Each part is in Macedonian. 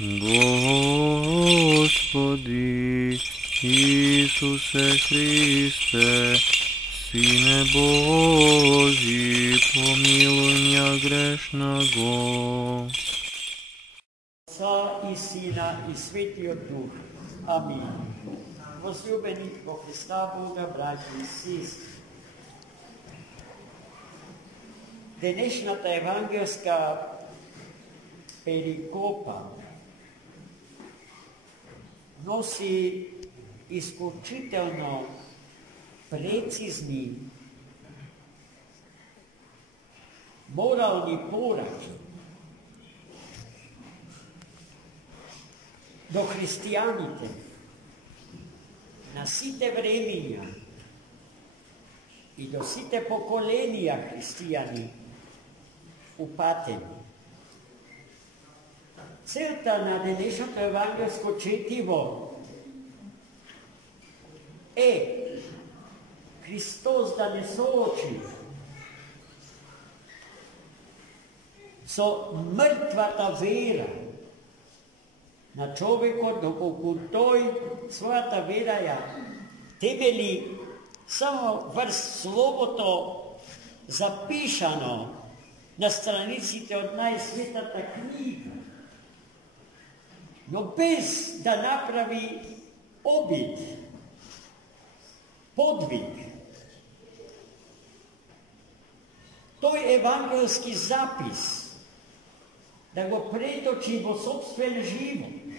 Господи Исусе Христе, Сине Божий, помилуй меня грешного. Отца и Сина и Святия Дух. Аминь. Возлюбени во Христа Бога, братя и сестри. Денешната евангелска перикопа носи изключително прецизни морални пораки до християните на сите времења и до сите поколенија христијани упатени. Целта на денешното евангелско четиво е Христос да не соочи со мртвата вера на човекот, доколку тој својата вера ја темели само врз словото запишано на страниците од најсветата книга, но без да направи обид, подвиг. Тој евангелски запис да го преточи во собствен живот.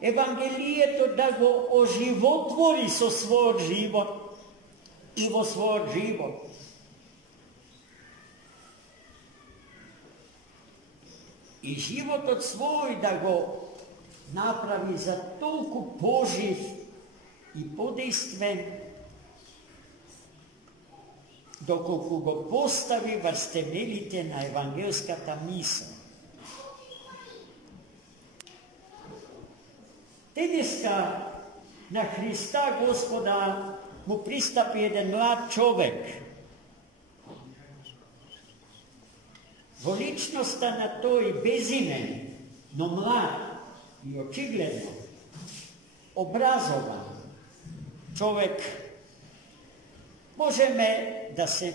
Евангелието да го оживотвори со својот живот и во својот живот. И животот свој да го направи за толку пожив и подействен, доколку го постави врз темелите на евангелската мисла. Денеска на Христа Господа му пристапи еден млад човек. Во личноста на тој безимен, но млад и очигледно образован човек може да се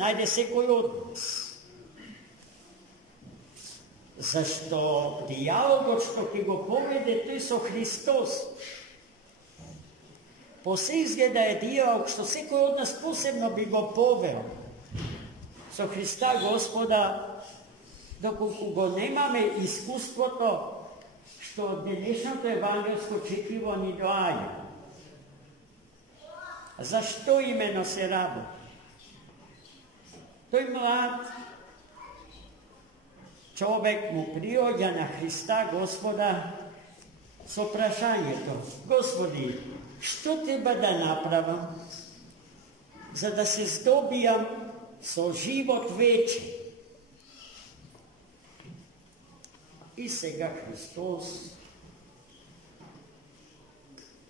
најде секој од нас. Зашто дијалогот што ќе го поведе тој со Христос, по се изгледа е дијалог што секој од нас посебно би го повел со Христа Господа, доколку го немаме искуството што од денешното евангелско четиво ни доаѓа. Зашто имено се работи? Тој млад човек му приоѓа на Христа Господа со прашањето: Господи, што треба да направам за да се здобијам со живот вечен? И сега Христос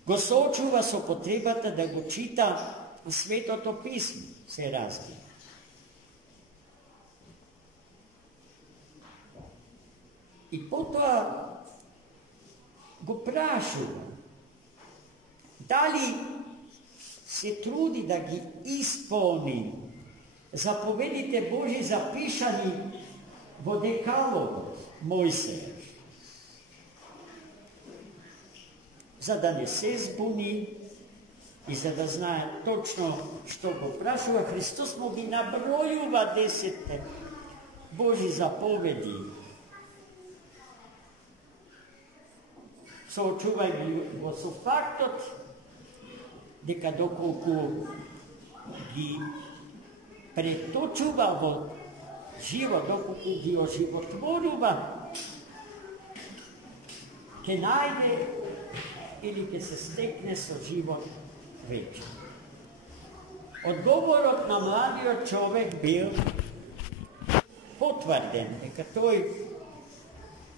го соочува со потребата да го чита Светото Писмо, се разбира. И потоа го прашува дали се труди да ги исполни заповедите Божи запишани во Декалогот Мојсеев, за да не се збуни и за да знае точно што го прашува. Христос му ги набројува 10 Божи заповеди, соочувајќи го со фактот дека доколку ги преточува во живот, доколку ги оживотворува, ќе најде или ќе се стекне со живот вечен. Одговорот на младиот човек бил потврден, дека тој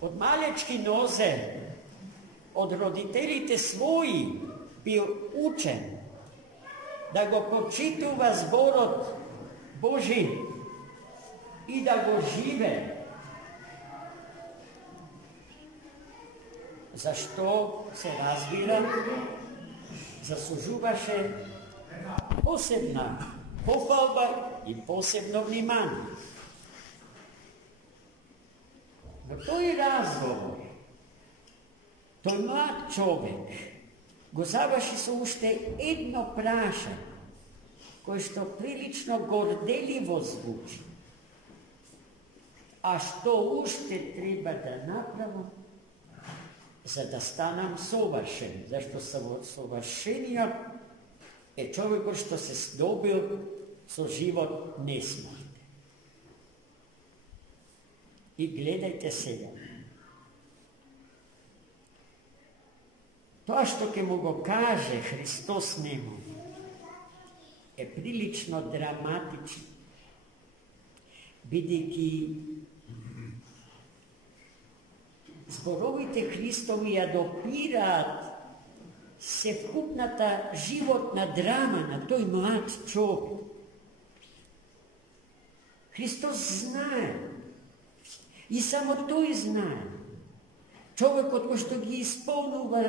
од малечки нозе, од родителите своји бил учен да го прочитува зборот Божи и да го живе. zašto se razbira, zaslužuvaše posebna pohvalba i posebno vнимание. No to je razgovor. Той mlad човек го завърши с още едно прашање, кое што прилично горделиво звучи. А што уште треба да направам, за да станам совршен? Зашто совршениот е човекот што се здобил со живот несмртен. И гледајте сега. Тоа што ќе му го каже Христос нему е прилично драматично, бидејќи зборовите Христови ја допираат севкупната животна драма на тој млад човек. Христос знае, и само тој знае, човекот кој што ги исполнува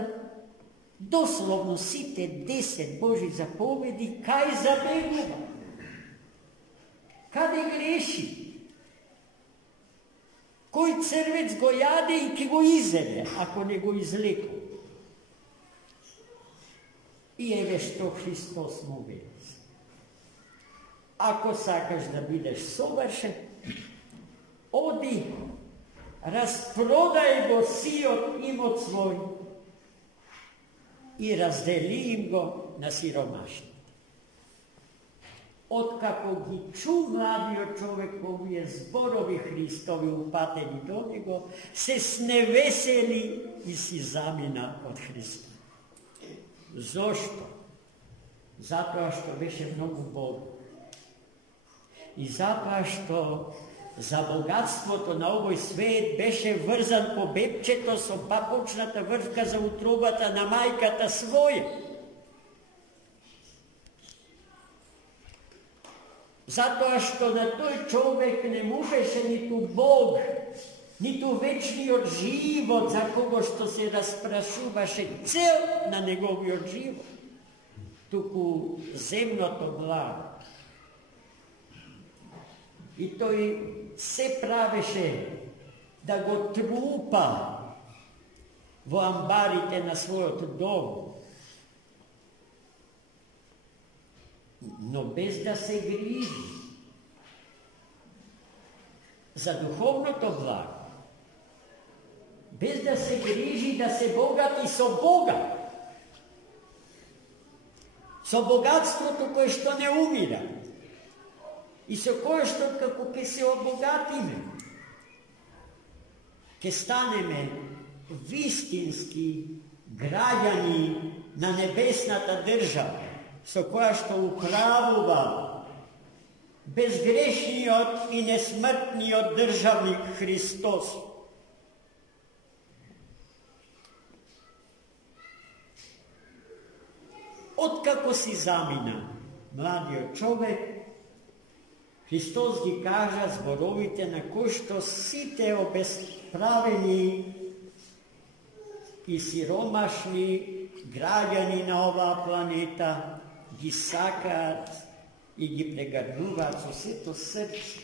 дословно сите 10 Божи заповеди, кај забегува, каде греши, кој црвец го јаде и ќе го изеде, ако не го излекува. И еве што Христос му вели. Ако сакаш да бидеш совршен, оди, распродај го сиот имот свој и раздели им го на сиромашните. Откако ги чу младиот човек овие зборови Христови упатени до него, се сневесели и си замина од Христа. Зошто? Затоа што беше многу богат. И затоа што за богатството на овој свет беше врзан по бебчето со папочната врвка за утробата на мајката своја. Затоа што на тој човек не можеше ниту Бог, ниту вечниот живот за кого што се распрашуваше цел на неговиот живот, туку земното благо. И тој се правеше да го трупа во амбарите на својот дом, но без да се грижи за духовното благо, без да се грижи да се богати со Бога, со богатството кое што не умира, и со кое што како ќе се обогатиме, ќе станеме вистински граѓани на небесната држава, со која што управува безгрешниот и несмртниот државник Христос. Откако си замина младиот човек, Христос ги кажа зборовите на кои што сите обесправени и сиромашни граѓани на оваа планета ги сакаат и ги прегрнуваат со сето срце.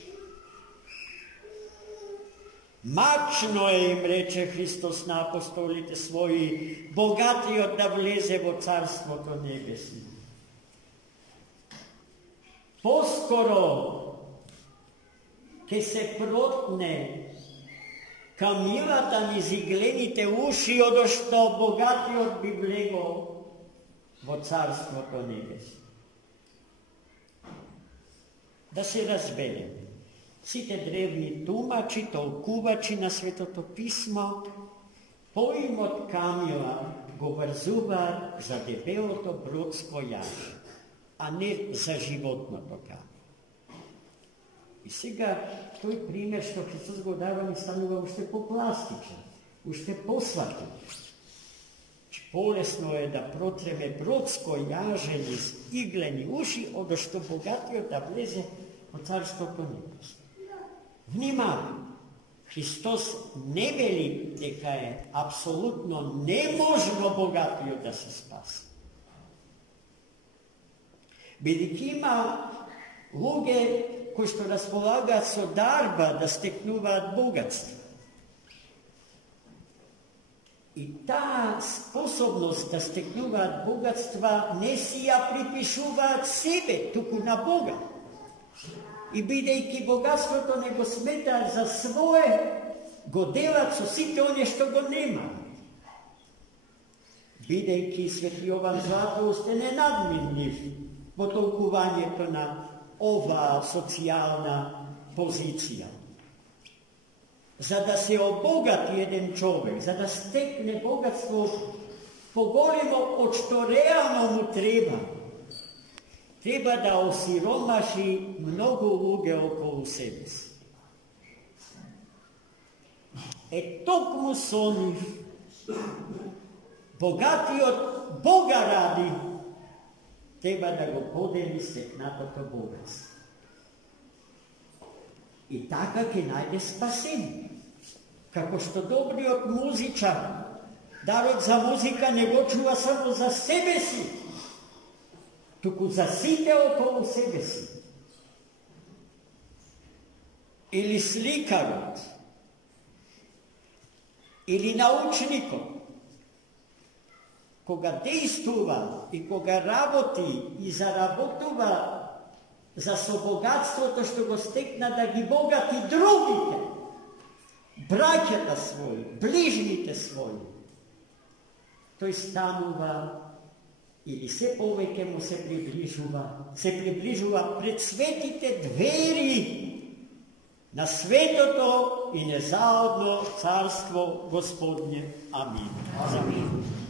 Мачно е, им рече Христос на апостолите своји, богатиот да влезе во Царството Небесно. Поскоро ќе се протне камилата низ иглените уши, одошто богатиот би влегол во Царството Небесно. Да се разбереме. Сите древни тумачи, толкувачи на Светото Писмо, поимот камила го врзуваат за дебелото бродско јаже, а не за животното камило. И сега тој пример што Христос го дава ни станува уште попластичен, уште посватен. Полесно е да протреме бродско јаже низ иглени уши, одошто богатиот да влезе во Царството Небесно. Внимавај, Христос не вели дека е апсолутно неможно богатиот да се спаси. Бидејќи има луѓе кои што располагаат со дарба да стекнуваат богатство. И таа способност да стекнуваат богатства не си ја припишуваат себе, туку на Бога. И бидејќи богатството не го сметаат за свое, го делат со сите оние што го нема. Бидејќи Свети Јован Златоуст е ненадминлив во толкувањето на оваа социјална позиција. За да се обогати еден човек, за да стекне богатство поголемо од што реално му треба, треба да осиромаши многу луѓе околу себе си. Токму со нив, богатиот Бога ради, треба да го подели стекнатото богатство. И така ќе најде спасение. Како што добриот музичар, дарот за музика не го чува само за себе си, туку за сите околу себе си. Или сликарот, или научникот, кога действува и кога работи и заработува за со богатството што го стекна да ги богати другите, браќата своји, ближните своји, тој станува или се повеќе му се приближува пред светите двери на светото и незаодно царство Господне. Амин. Амин.